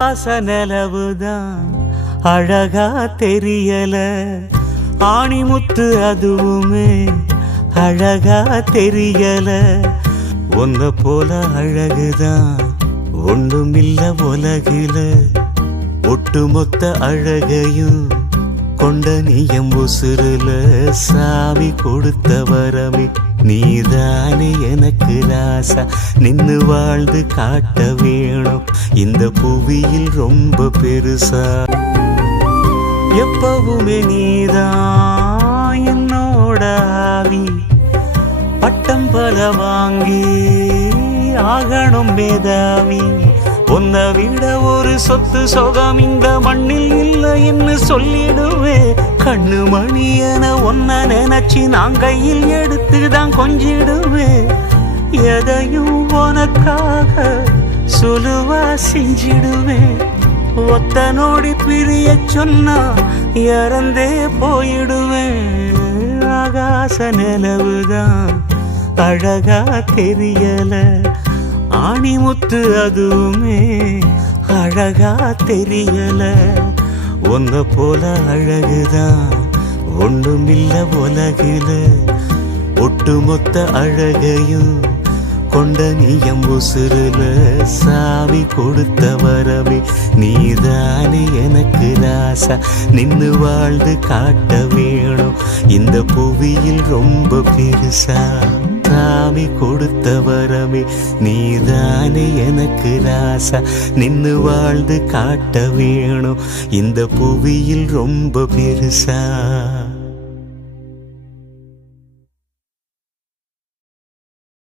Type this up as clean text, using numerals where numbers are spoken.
நிலவுதான் அழகா தெரியல, ஆணிமுத்து அதுவுமே அழகா தெரியல. ஒன்ன போல அழகுதான் ஒண்ணுமில்ல உலகில, ஒட்டுமொத்த அழகையும் கொண்ட நீயம் உசுருல. சாமி கொடுத்த வரமே நீதானே எனக்கு ராசா, நின்னு வாழ்ந்து காட்ட வேணும் இந்த புவியில் ரொம்ப பெருசா. எப்பவுமே நீதான் என்னோட ஆவி, பட்டம் பல வாங்கி ஆகணும் மேதாவி. உன்னை விட ஒரு சொத்து சொகம் இந்த மண்ணில் இல்லை என்று சொல்லிடுவே. கண்ணு மணியன ஒன்ன நினைச்சு நான் கையில் எடுத்துதான் கொஞ்சிடுவே. எதையும் உனக்காக சுலுவா செஞ்சிடுவே. ஒத்த நோடி பிரிய சொன்னா இறந்தே போயிடுவேன். ஆகாச நிலவுதான் அழகா தெரியல, ஆணிமுத்து அதுவுமே அழகா தெரியல. ஒன்ன போல அழகுதான் ஒண்ணுமில்ல உலகில, ஒட்டுமொத்த அழகையும் கொண்ட நீயம் உசுருல. சாமி கொடுத்த வரமே நீதானே எனக்கு ராசா, நின்னு வாழ்ந்து காட்ட வேணும் இந்த புவியில் ரொம்ப பெருசா. சாமி கொடுத்த வரமே நீதானே எனக்கு ராசா, நின்னு வாழ்ந்து காட்ட வேணும் இந்த புவியில் ரொம்ப பெருசா.